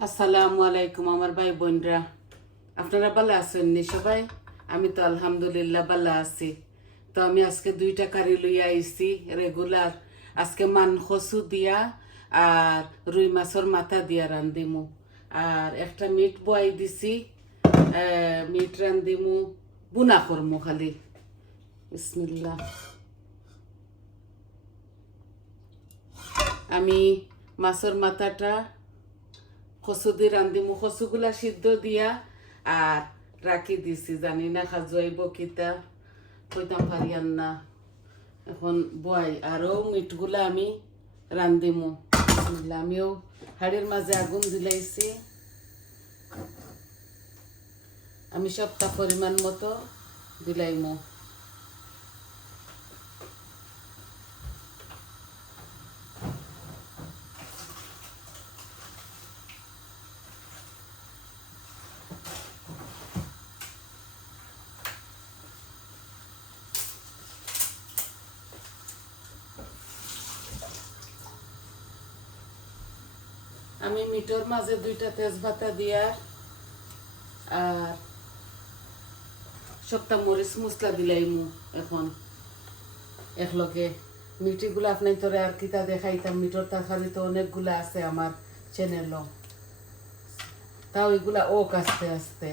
আসসালামু আলাইকুম আমার ভাই বোনরা। আপনারা ভালো আছেন নি সবাই? আমি তো আলহামদুলিল্লাহ ভালো আছি। তো আমি আজকে দুইটা কারি লইয়া আইছি রেগুলার আজকে মান খসু দিয়া আর রুই মাছের মাথা দিয়া রান্দিমু আর একটা মিট বয়াই দিছি মিট রান্দিমু বুনা করমু খালি। বিসমিল্লাহ। আমি মাছের মাথাটা দিয়ে রান্ধিমু কচুগুলা সিদ্ধ দিয়া। আর রাখি দিছি, জানি না খাজুয়াইব কিতা কইতাম পারিয়ান না এখন বয় আরও মিটগুলা আমি রান্ধিমু। আমিও হাড়ির মাঝে আগুন দিলাইছি আমি সবটা পরিমাণ মতো দিলাইমু আমি মিটর মাঝে দুইটা তেজপাতা দিয়া আর সবটা মরিচ মশলা দিলাইমু এখন। একলগে মিটিগুলো আপনি তোরে আর কিতা দেখাইতাম, মিটর তরকারি তো অনেকগুলা আছে আমার চ্যানেল তাও এগুলা ওক আস্তে আস্তে।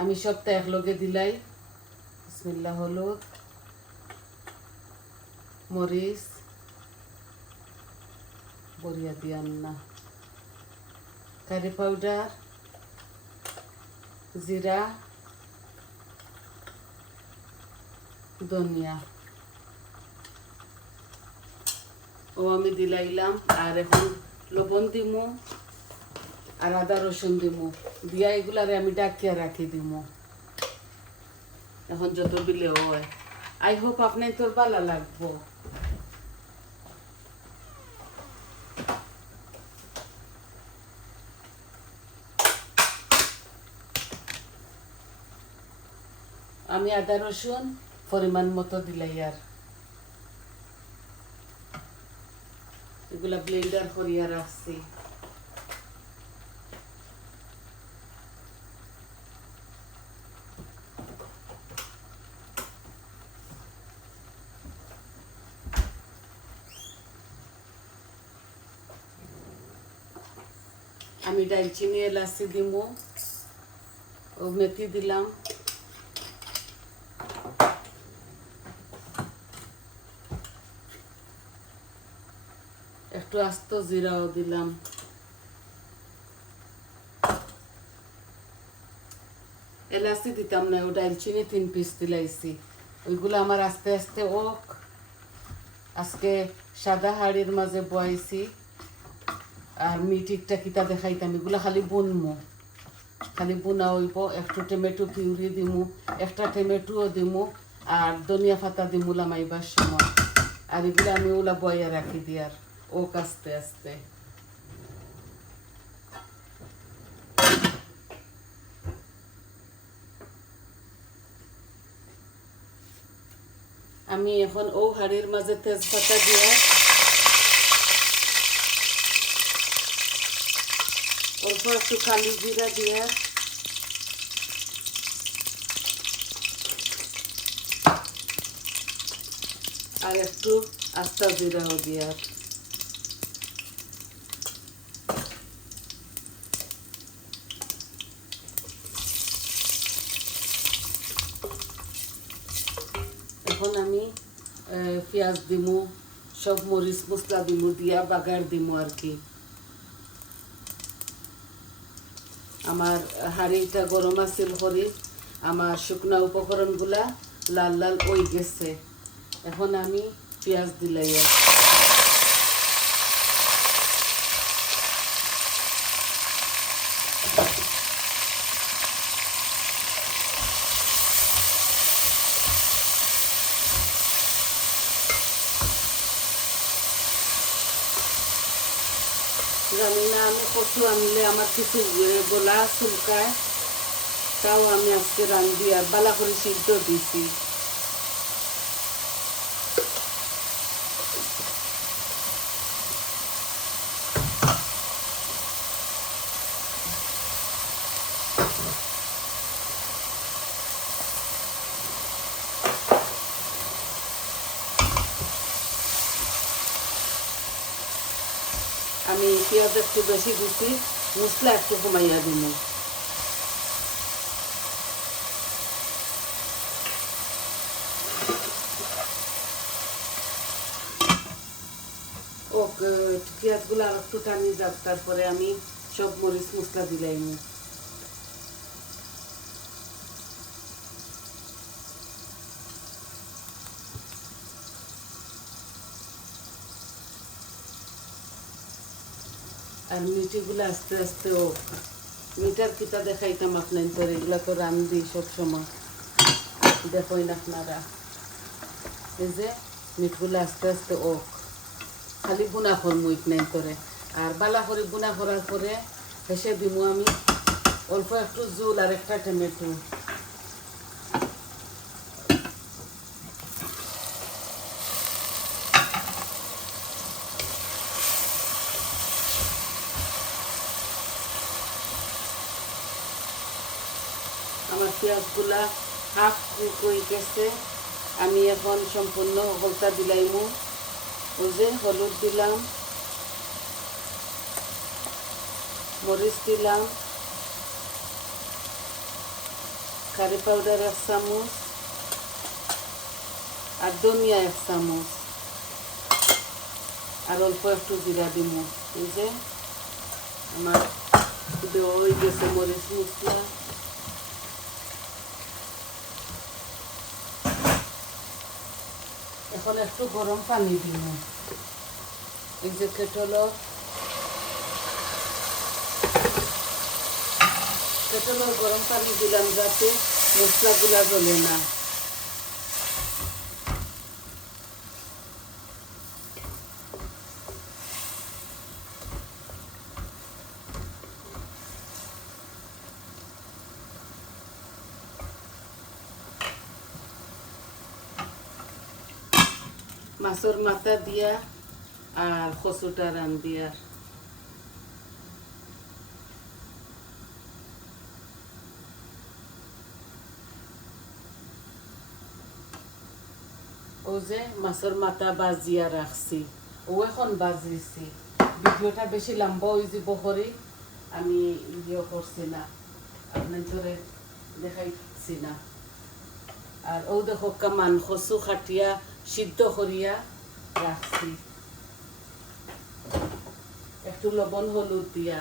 আমি সবটা একলগে দিলাই। বিসমিল্লাহ হলুদ মরিচ বরিয়া দিয়ান না কারি পাউডার জিরা ও আমি দিলাইলাম আর এখন লবণ দিমু আর আদা রসুন দিমু দিয়া এগুলারে আমি ডাকিয়া রাখি দিমু এখন যত বিলে হয় আই হোপ আপনি তোর ভালো লাগবো আমি আদা রসুন, পরিমাণ মতো দিলাই আর। এগুলা ব্লেন্ডার করিয়া রাখছি আমি ডালচিনি, এলাচি দিমু। মেথি দিলাম। একটু আস্ত জিরাও দিলাম। এলাচি দিতাম না ও ডালচিনি তিন পিস দিলাইছি। ওইগুলো আমার আস্তে আস্তে ওক আজকে সাদা হাড়ির মাঝে বয়াইছি। আর মিটিকটা কিতা দেখাইতাম, এগুলো খালি বুনমু। খালি বুনা হইব, একটু টমেটো পিউরি দিমু, একটা টমেটোও দিমু, আর ধনিয়া পাতা দিমু লামাইবার সময়। আর এগুলো আমি ওলা বয়া রাখি দিয়ার। আমি এখন ও হাড়ির মাঝে তেজপাতা দিয়া অল্প একটু কালি জিরা দিয়া আর একটু আস্তা জিরাও দিয়া এখন আমি আহ, পেঁয়াজ দিমু, সব মরিচ মশলা দিমু, দিয়া বাগার দিমু আর কি। আমার হাঁড়িটা গরম আছে ভরে আমার শুকনো উপকরণগুলা লাল লাল ওই গেছে। এখন আমি পেঁয়াজ দিলাই আর জানি কচু আনলে আমার কিছু গোলা চুলকায়, তাও আমি আজকে রান্ধি, আর বালা করে সিদ্ধ দিছি। আমি পেঁয়াজ একটু বেশি দিছি মশলা একটু কমাইয়া দিব ও পেঁয়াজগুলো আর একটু টানি যাক তারপরে আমি সব মরিচ মশলা দিলাইম আর মিঠিগুলো আস্তে আস্তে ও, মিটার কিতা দেখাইতাম আপনার এগুলা তো রান্ধি সব সময় দেখোই না আপনারা। এই যে মিটগুলো আস্তে আস্তে ও, খালি বুনা করমু ইকনাইন করে আর বালা করে বুনা করার পরে হেসে দিমু আমি। অল্প একটু জুল আর একটা টমেটো আমার পেঁয়াজগুলা হাফ কুক গেছে? আমি এখন সম্পূর্ণ হলতা দিলাইমু। ওই হলুদ দিলাম, মরিচ দিলাম, কারি পাউডার এক চামচ, আর ধনিয়া এক চামচ, আর অল্প একটু জিরা দিব এই যে আমার হয়ে গেছে মরিচ মশলা। এখন একটু গরম পানি দিব। এই যে কেটল। কেটলর গরম পানি দিলাম যাতে মশলাগুলা জ্বলে না। মাছের মাথা দিয়া আর কচুটা রান দিয়া। ও যে মাছের মাথা বাজিয়া রাখছি, ও এখন বাজিছি। ভিডিওটা বেশি লম্বা হয়ে যাব করে আমি ইয়ে করছি না, আপনার ধরে দেখাইছি না। আর ও দেখো কামান কচু খাটিয়া সিদ্ধ করিয়া রাখছি একটু লবণ হলুদ দিয়া।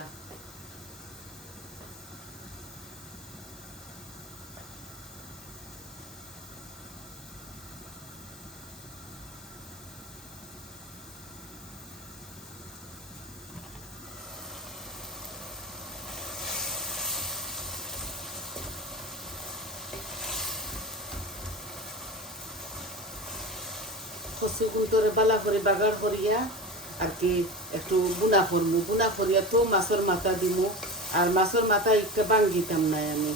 কচু গুন্তরে বালা করে বাগার করিয়া আর কি একটু বুনা করমু বুনা করিয়া তো মাছের মাথা দিমু আর মাছের মাথা ইকা বাঙ্গিতাম নাই আমি।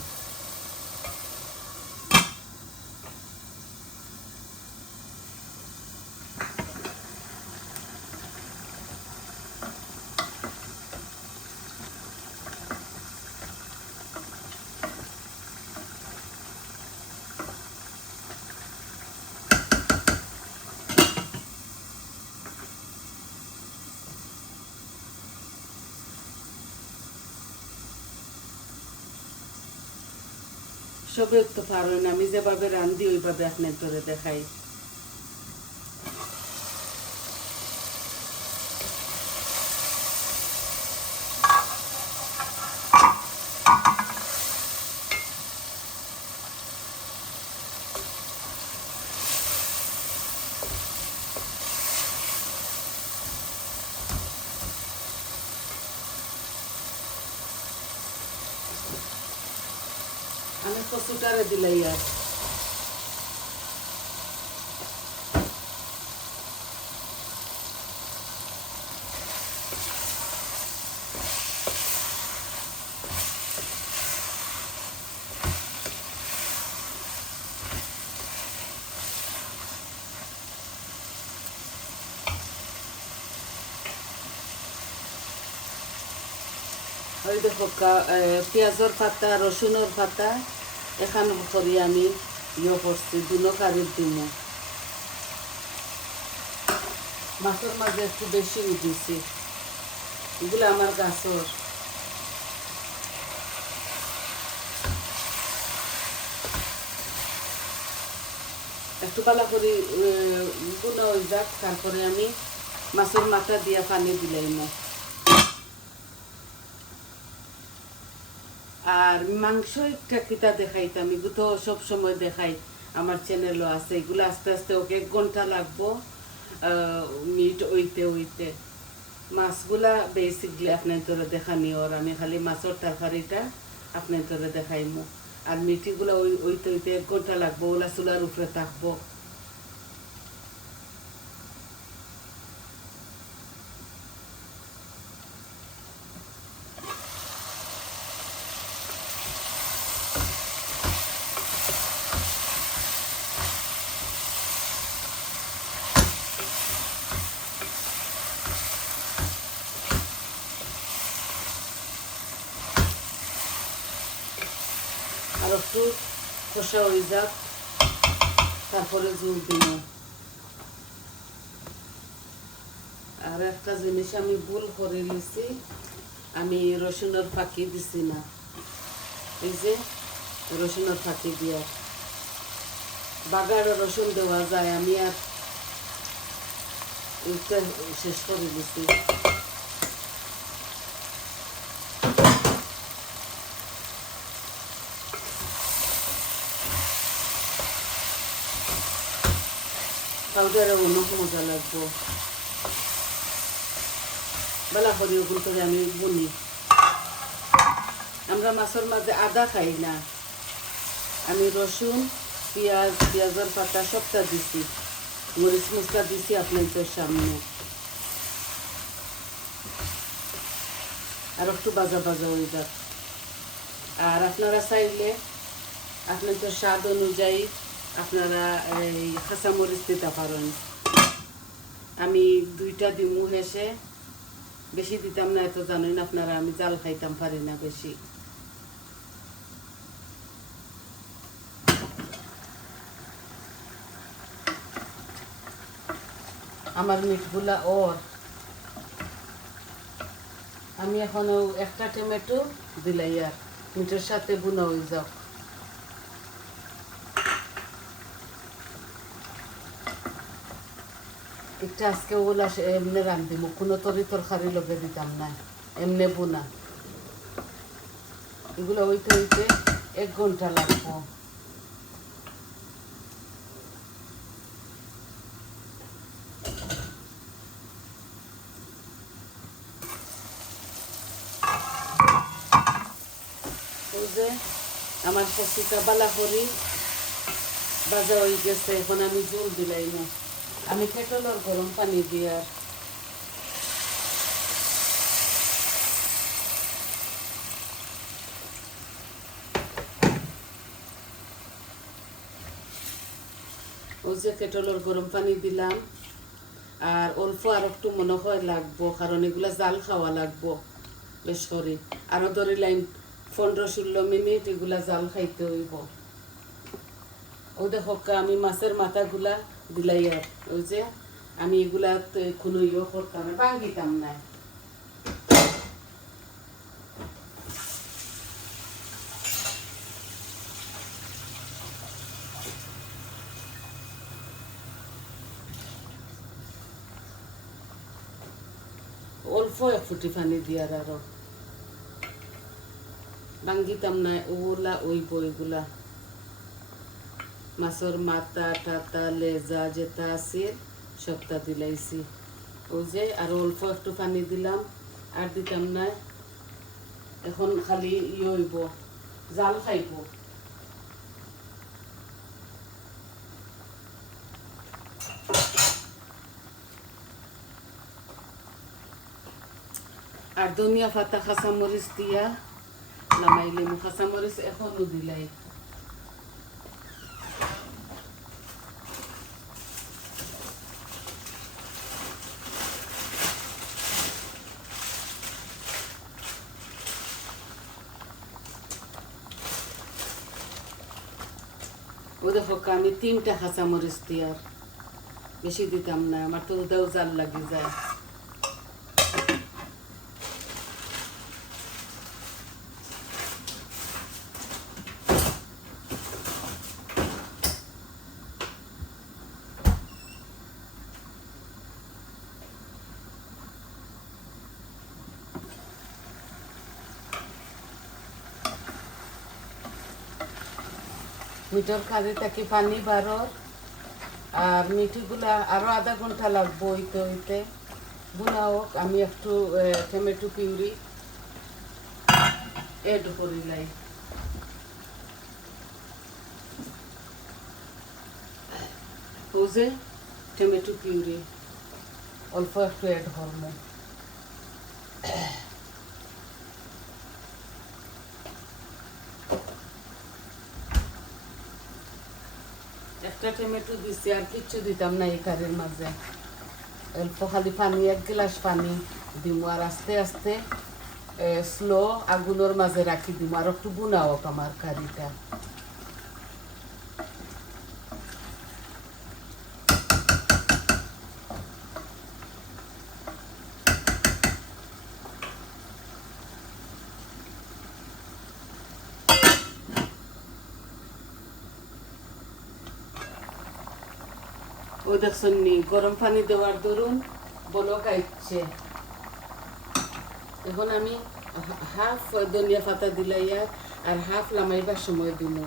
সবে তো পারেন আমি যেভাবে রান্ধি ওইভাবে আপনার ধরে দেখাই। কচুটারে দিলাই আর দেখো পেঁয়াজের পাতা রসুনের পাতা। এখান করি আমি ইয়ে করছি দুনো কারির দিন মাছের মাঝে একটু বেশি দিছি। এগুলো আমার গাছর। একটু পালা করে গুণা হয়ে যাক, তারপরে আমি মাছের মাথা দিয়া পানি দিলাই না আর মাংস একটা কিতা দেখাইতাম এগুলো তো সব সময় দেখাই। আমার চ্যানেলও আছে, এগুলো আস্তে আস্তে ওকে এক ঘণ্টা লাগবো। মিট ওইতে ওইতে। মাছগুলা বেসিকলি আপনার তোরা দেখানি ওর, আমি খালি মাছের তরকারিটা আপনার তোরা দেখাইমু। আর মিটিগুলো ওই, ওইতে ওইতে এক ঘণ্টা লাগবো ওলা চুলার উপরে থাকব আর একটু কষা হয়ে যাক তারপরে জল দিব আর একটা জিনিস আমি ভুল করে নিছি আমি রসুনের ফাঁকি দিছি না। এই যে, রসুনের ফাঁকি দিয়া। বাগার রসুন দেওয়া যায়, আমি আর শেষ করে দিছি। পাউডারে অনেক মজা লাগবো বেলা করি ওগুলো করে আমি বুনি আমরা মাছের মাঝে আদা খাই না আমি রসুন পেঁয়াজ পেঁয়াজের পাতা সবটা দিছি মরিচ মশলা দিছি আপনাদের সামনে আর একটু বাজা বাজা হয়ে যাক আর আপনারা চাইলে আপনাদের স্বাদ অনুযায়ী আপনারা এই দিতে পারেন। আমি দুইটা হেসে, বেশি দিতাম না, এত জানেন আপনারা, আমি জাল খাইতাম, পারি না বেশি। আমার মিটগুলা ওর। আমি এখন একটা টমেটো দিলাই আর মিটের সাথে বুনা হয়ে যাও একটা আজকে ওগুলা এমনি রান্ধিব কোনো তরি তরকারি লগে দিতাম না, এমনি বুনা। এগুলো হইতে হইতে এক ঘণ্টা লাগবো। আমার কষিটা বালা করি, বাজা হয়ে গেছে, এখন আমি জল দিলাই না আমি কেটলর গরম পানি দিয়ে আর ওই যে কেটলর গরম পানি দিলাম। আর অল্প আর একটু মনে হয় লাগবো, কারণ এগুলা জাল খাওয়া লাগবো, বেশ করে। আরও ধরে লাইন পনেরো ষোলো মিনিট এগুলা জাল খাইতে হইব। ও দেখো আমি মাছের মাথাগুলা দিলাই ওই যে আমি এগুলা কোনো ইয়ে করতাম ভাঙিতাম না। অল্প এক ফুটি পানি দিয়ার আরও ভাঙ্গিতাম না, ওগুলা ওইব ওইগুলা মাছের মাথা টাতা লেজা যেটা আছে, সবটা দিলাইছি। ওই যে আর অল্প একটু পানি দিলাম, আর দিতাম না, এখন খালি ইয়ে হইব, জাল খাইব। আর ধনিয়া পাতা, কাঁচামরিচ দিয়া নামাইলে মু কাঁচামরিচ এখনও দিলাই। ও দেখো আমি তিনটা কাঁচামরিচ দিয়ার। বেশি দিতাম না, আমার তো ওটাও জাল লাগি যায়। মিঠর কারি থাকি পানি বারর আর মিঠিগুলা আরও আধা ঘণ্টা লাগবো হইতে হইতে। বুনা হোক, আমি একটু টমেটো পিউরি এড করিলাই ও যে টমেটো পিউরি, অল্প একটু এড করব। একটা টমেটো দিছি, আর কিচ্ছু দিতাম না এই কারির মাঝে। অল্প খালি পানি, এক গিলাস পানি দিম, আর আস্তে আস্তে স্লো আগুনের মাঝে রাখি দিম, আর একটু বুনা হোক আমার কারিটা। ও দেখছেন নি গরম পানি দেওয়ার দরুন বলক আইচ্ছে। এখন আমি হাফ ধনিয়া পাতা দিলাইয়া আর হাফ লামাইবার সময় দিল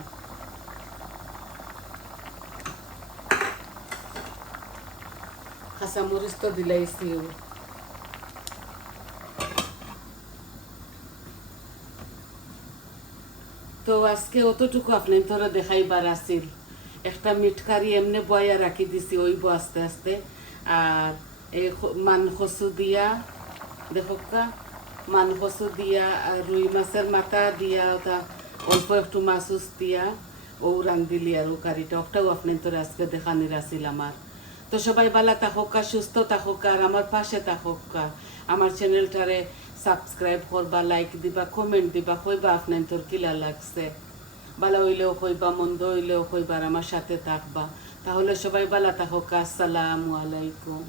কাঁচামরিচ তো দিলাইছি তো আজকে অতটুকু আপনি ধরো দেখাইবার আছিল। একটা মিটকারি এমনি বয়া রাখি দিছি ওইব আস্তে আস্তে। আর এই মান খসু দিয়া, দেখো মান খসু দিয়া, আর রুই মাছের মাথা দিয়া, ওটা অল্প একটু মাছুস দিয়া, ও রান্দিলি আর ও কারিটা। ওটাও আপনি তোর আজকে দেখানির আছিল আমার। তো সবাই বালা থাকুকা সুস্থ থাকুকা আর আমার পাশে থাকুকা আমার চ্যানেলটারে সাবস্ক্রাইব করবা লাইক দিবা কমেন্ট দিবা, কইবা আপনার তোর কিলা লাগছে। ভালো হইলেও কইবা, মন্দ হইলেও কইবার, আমার সাথে থাকবা। তাহলে সবাই বালা থাকুকা আসসালামু আলাইকুম।